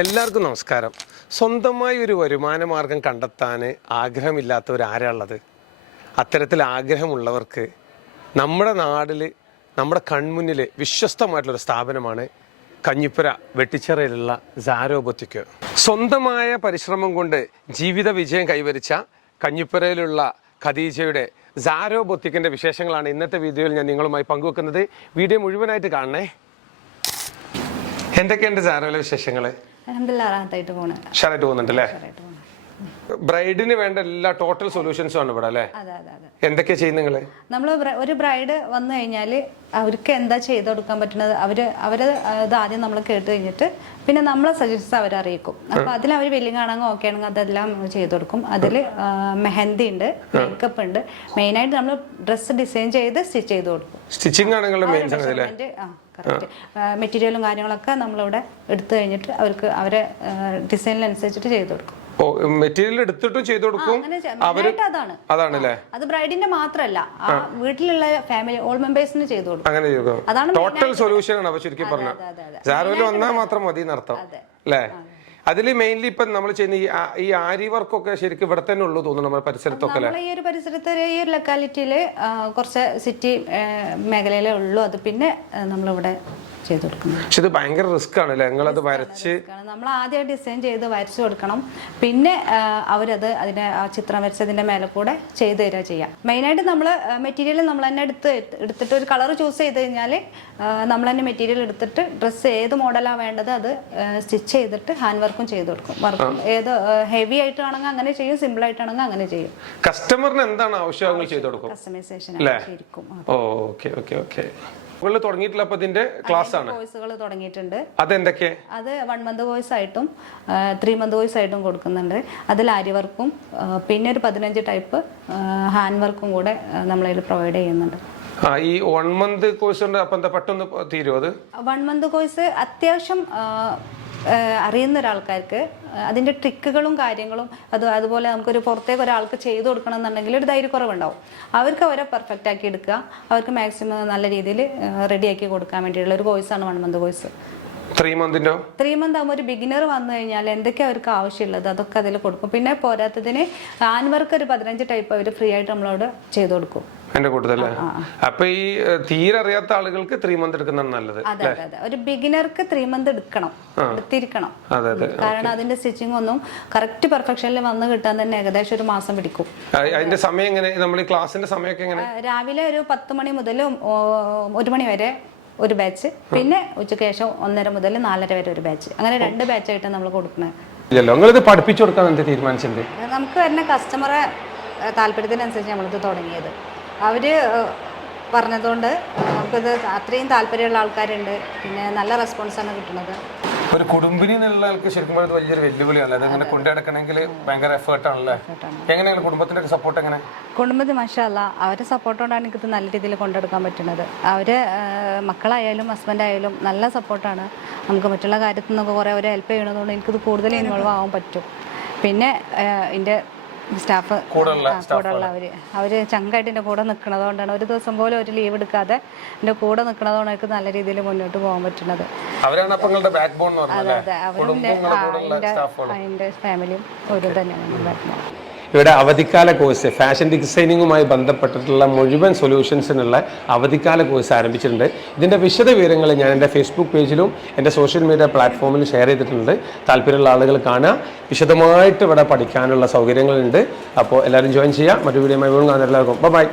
എല്ലാവർക്കും നമസ്കാരം. സ്വന്തമായി ഒരു വരുമാന മാർഗം കണ്ടെത്താൻ ആഗ്രഹമില്ലാത്തവർ ആരാളുള്ളത്? അത്തരത്തിൽ ആഗ്രഹമുള്ളവർക്ക് നമ്മുടെ നാട്ടിൽ നമ്മുടെ കൺമുന്നിൽ വിശ്വസ്തമായിട്ടുള്ളൊരു സ്ഥാപനമാണ് കഞ്ഞിപ്പുര വെട്ടിച്ചിറയിലുള്ള സാരോ ബൊത്തിക്ക്. സ്വന്തമായ പരിശ്രമം കൊണ്ട് ജീവിത വിജയം കൈവരിച്ച കഞ്ഞിപ്പുരയിലുള്ള ഖദീജയുടെ സാരോ ബൊത്തിക്കിൻ്റെ വിശേഷങ്ങളാണ് ഇന്നത്തെ വീഡിയോയിൽ ഞാൻ നിങ്ങളുമായി പങ്കുവെക്കുന്നത്. വീഡിയോ മുഴുവനായിട്ട് കാണണേ. എന്തൊക്കെയുണ്ട് സാരോയിലെ വിശേഷങ്ങൾ? ഉഷാറായിട്ട് പോകുന്നുണ്ടല്ലേ? ബ്രൈഡിന് വേണ്ട എല്ലാ ടോട്ടൽ സൊല്യൂഷൻസും ആണ് ഇവിടെ അല്ലേ? എന്തൊക്കെയാ ചെയ്യുന്നത് നിങ്ങള്? നമ്മൾ ഒരു ബ്രൈഡ് വന്നു കഴിഞ്ഞാൽ അവർക്ക് എന്താ ചെയ്ത് കൊടുക്കാൻ പറ്റുന്നത് അവര് ഇത് ആദ്യം നമ്മൾ കേട്ട് കഴിഞ്ഞിട്ട് പിന്നെ നമ്മളെ സജഷൻസ് അവരെ അറിയിക്കും. അപ്പൊ അതിൽ അവർ വെല്ലിങ് ആണെങ്കിൽ ഓക്കെ ആണെങ്കിൽ അതെല്ലാം ചെയ്ത് കൊടുക്കും. അതിൽ മെഹന്തി ഉണ്ട്, മേക്കപ്പ് ഉണ്ട്. മെയിനായിട്ട് നമ്മൾ ഡ്രസ്സ് ഡിസൈൻ ചെയ്ത് സ്റ്റിച്ച് ചെയ്ത് കൊടുക്കും. സ്റ്റിച്ചിങ് ആണ് മെറ്റീരിയലും കാര്യങ്ങളൊക്കെ നമ്മളിവിടെ എടുത്തു കഴിഞ്ഞിട്ട് അവർക്ക് അവരെ ഡിസൈനിനനുസരിച്ചിട്ട് ചെയ്ത് കൊടുക്കും. മെറ്റീരിയൽ എടുത്തിട്ടും ചെയ്തു കൊടുക്കും. അതാണല്ലേ? അത് ബ്രൈഡിന്റെ മാത്രമല്ല, വീട്ടിലുള്ള ഫാമിലി ഓൾ മെമ്പേഴ്സിന് ചെയ്തു കൊടുക്കും. അങ്ങനെ അതാണ് ടോട്ടൽ സൊല്യൂഷൻ ആണ്. അപ്പൊ ചുരുക്കി പറഞ്ഞാൽ സാരോയിൽ വന്നാൽ മാത്രം മതി എന്നർത്ഥം അല്ലേ? അതിൽ മെയിൻലി ഇപ്പൊ നമ്മൾ ചെയ്യുന്ന ഈ ആരി വർക്കൊക്കെ ശരിക്കും ഇവിടെ തന്നെ ഉള്ളൂ തോന്നുന്നു നമ്മുടെ പരിസരത്തൊക്കെ. ഈ ഒരു പരിസരത്ത് ഈ ഒരു ലൊക്കാലിറ്റിയില് കുറച്ച് സിറ്റി മേഖലയിലേ ഉള്ളൂ. അത് പിന്നെ നമ്മളിവിടെ ചെയ്തു കൊടുക്കണം. പക്ഷെ ഇത് ഭയങ്കര റിസ്ക് ആണ് അല്ലേ? നിങ്ങളത് വരച്ച് നമ്മൾ ആദ്യം ഡിസൈൻ ചെയ്ത് വരച്ചു കൊടുക്കണം. പിന്നെ അവരത് അതിന്റെ ചിത്രം വരച്ചതിന്റെ മേലെ കൂടെ ചെയ്ത് തരിക ചെയ്യാം. മെയിനായിട്ട് നമ്മൾ മെറ്റീരിയൽ നമ്മൾ തന്നെ എടുത്തിട്ട് ഒരു കളർ ചൂസ് ചെയ്ത് കഴിഞ്ഞാൽ നമ്മൾ തന്നെ മെറ്റീരിയൽ എടുത്തിട്ട് ഡ്രസ്സ് ഏത് മോഡലാണ് വേണ്ടത് അത് സ്റ്റിച്ച് ചെയ്തിട്ട് ഹാൻഡ് വർക്കും ചെയ്ത് കൊടുക്കും. വർക്കും ഏത് ഹെവി ആയിട്ടാണെങ്കിൽ അങ്ങനെ ചെയ്യും, സിമ്പിൾ ആയിട്ടാണെങ്കിൽ അങ്ങനെ ചെയ്യും. കസ്റ്റമറിന് എന്താണ് ആവശ്യം ചെയ്ത് കൊടുക്കും. കസ്റ്റമൈസേഷൻ ശരിക്കും. തുടങ്ങിയിട്ടുള്ള ക്ലാസ് ആണ്. കോഴ്സുകൾ തുടങ്ങിയിട്ടുണ്ട്. അതെന്തൊക്കെ? അത് 1 മന്ത് കോഴ്സ് ആയിട്ടും 3 മന്ത് കോഴ്സ് ആയിട്ടും കൊടുക്കുന്നുണ്ട്. അതിൽ ആരി വർക്കും പിന്നെ ഒരു 15 ടൈപ്പ് ഹാൻഡ് വർക്കും കൂടെ നമ്മളതിൽ പ്രൊവൈഡ് ചെയ്യുന്നുണ്ട്. ഈ 1 മന്ത് കോഴ്സ് ഉണ്ട്. അപ്പൊ എന്താ പെട്ടെന്ന് തീരുമോ അത്? 1 മന്ത് കോഴ്സ് അത്യാവശ്യം അറിയുന്ന ഒരാൾക്കാർക്ക് അതിൻ്റെ ട്രിക്കുകളും കാര്യങ്ങളും അതുപോലെ നമുക്കൊരു പുറത്തേക്ക് ഒരാൾക്ക് ചെയ്തു കൊടുക്കണം എന്നുണ്ടെങ്കിൽ ഒരു ധൈര്യക്കുറവുണ്ടാവും. അവർക്ക് അവരെ പെർഫെക്റ്റ് ആക്കി എടുക്കുക, അവർക്ക് മാക്സിമം നല്ല രീതിയിൽ റെഡിയാക്കി കൊടുക്കാൻ വേണ്ടിയിട്ടുള്ള ഒരു കോഴ്സാണ് 1 മന്ത് കോഴ്സ്. 3 മന്ത് ആകുമ്പോൾ ഒരു ബിഗിനർ വന്നു കഴിഞ്ഞാൽ എന്തൊക്കെ അവർക്ക് ആവശ്യമുള്ളത് അതൊക്കെ അതിൽ കൊടുക്കും. പിന്നെ പോരാത്തതിന് ഹാൻഡ് വർക്ക് ഒരു 15 ടൈപ്പ് അവർ ഫ്രീ ആയിട്ട് നമ്മളോട് ചെയ്തു കൊടുക്കും. എന്റെ കൂട്ടത്തില്. അപ്പൊ ഈ തീരെ അറിയാത്ത ആളുകൾക്ക് 3 മന്ത് എടുക്കുന്നതാണ് നല്ലത്. അതെ അതെ, ഒരു ബിഗിനർക്ക് 3 മന്ത് എടുത്തിരിക്കണം. കാരണം അതിന്റെ സ്റ്റിച്ചിങ് ഒന്നും കറക്റ്റ് പെർഫെക്ഷനിൽ വന്ന് കിട്ടാൻ തന്നെ ഏകദേശം ഒരു മാസം പിടിക്കും. അതിന്റെ സമയം എങ്ങനെ? നമ്മൾ ക്ലാസിന്റെ സമയമൊക്കെ എങ്ങനെ? രാവിലെ ഒരു 10 മണി മുതൽ 1 മണി വരെ ഒരു ബാച്ച്, പിന്നെ ഉച്ചയ്ക്ക് ശേഷം 1:30 മുതൽ 4:30 വരെ ഒരു ബാച്ച്. അങ്ങനെ 2 ബാച്ചായിട്ടാണ് നമ്മൾ കൊടുക്കുന്നത്. പഠിപ്പിച്ചു കൊടുക്കാൻ തീരുമാനിച്ചിട്ടുണ്ട്. നമുക്ക് വരുന്ന കസ്റ്റമറെ താല്പര്യത്തിനനുസരിച്ച് നമ്മളിത് തുടങ്ങിയത്. അവര് പറഞ്ഞതുകൊണ്ട് നമുക്കിത് അത്രയും താല്പര്യമുള്ള ആൾക്കാരുണ്ട്. പിന്നെ നല്ല റെസ്പോൺസാണ് കിട്ടുന്നത്. ഒരു കുടുംബിനി എന്നുള്ള ആൾക്ക് ശരിക്കും വലിയൊരു വെല്ലുവിളിയാണ്. അതങ്ങനെ കൊണ്ടുനടക്കണമെങ്കിൽ ഭയങ്കര എഫേർട്ടാണല്ലേ? എങ്ങനെയാണ് കുടുംബത്തിന്റെ സപ്പോർട്ട്? എങ്ങനെ? കുടുംബത്തിൽ മാഷാ അല്ലാ അവരുടെ സപ്പോർട്ടോടാണ് എനിക്കിത് നല്ല രീതിയിൽ കൊണ്ടെടുക്കാൻ പറ്റുന്നത്. അവര് മക്കളായാലും ഹസ്ബൻഡായാലും നല്ല സപ്പോർട്ടാണ്. നമുക്ക് മറ്റുള്ള കാര്യത്തിൽ നിന്നൊക്കെ കുറേ അവരെ ഹെൽപ്പ് ചെയ്യണതുകൊണ്ട് എനിക്കിത് കൂടുതൽ ഇൻവോൾവ് ആവാൻ പറ്റും. പിന്നെ എൻ്റെ സ്റ്റാഫ് അവര് ചങ്കായിട്ട് എൻ്റെ കൂടെ നിൽക്കുന്നതുകൊണ്ടാണ്, ഒരു ദിവസം പോലും ഒരു ലീവ് എടുക്കാതെ എൻ്റെ കൂടെ നിൽക്കുന്നതുകൊണ്ട് എനിക്ക് നല്ല രീതിയിൽ മുന്നോട്ട് പോകാൻ പറ്റുന്നത്. അതെ അതെ, അവരും എൻ്റെ ഫാമിലിയും ഒരു തന്നെയാണ് ബാക്ക് ബോൺ. ഇവിടെ അവധിക്കാല കോഴ്സ് ഫാഷൻ ഡിസൈനിങ്ങുമായി ബന്ധപ്പെട്ടിട്ടുള്ള മുഴുവൻ സൊല്യൂഷൻസിനുള്ള അവധിക്കാല കോഴ്സ് ആരംഭിച്ചിട്ടുണ്ട്. ഇതിൻ്റെ വിശദ വിവരങ്ങൾ ഞാൻ എൻ്റെ ഫേസ്ബുക്ക് പേജിലും എൻ്റെ സോഷ്യൽ മീഡിയ പ്ലാറ്റ്ഫോമിലും ഷെയർ ചെയ്തിട്ടുണ്ട്. താല്പര്യമുള്ള ആളുകൾ കാണുക. വിശദമായിട്ട് ഇവിടെ പഠിക്കാനുള്ള സൗകര്യങ്ങളുണ്ട്. അപ്പോൾ എല്ലാവരും ജോയിൻ ചെയ്യുക. മറ്റു വീഡിയോയുമായി വീണ്ടും കാണുന്ന എല്ലാവർക്കും ബൈ.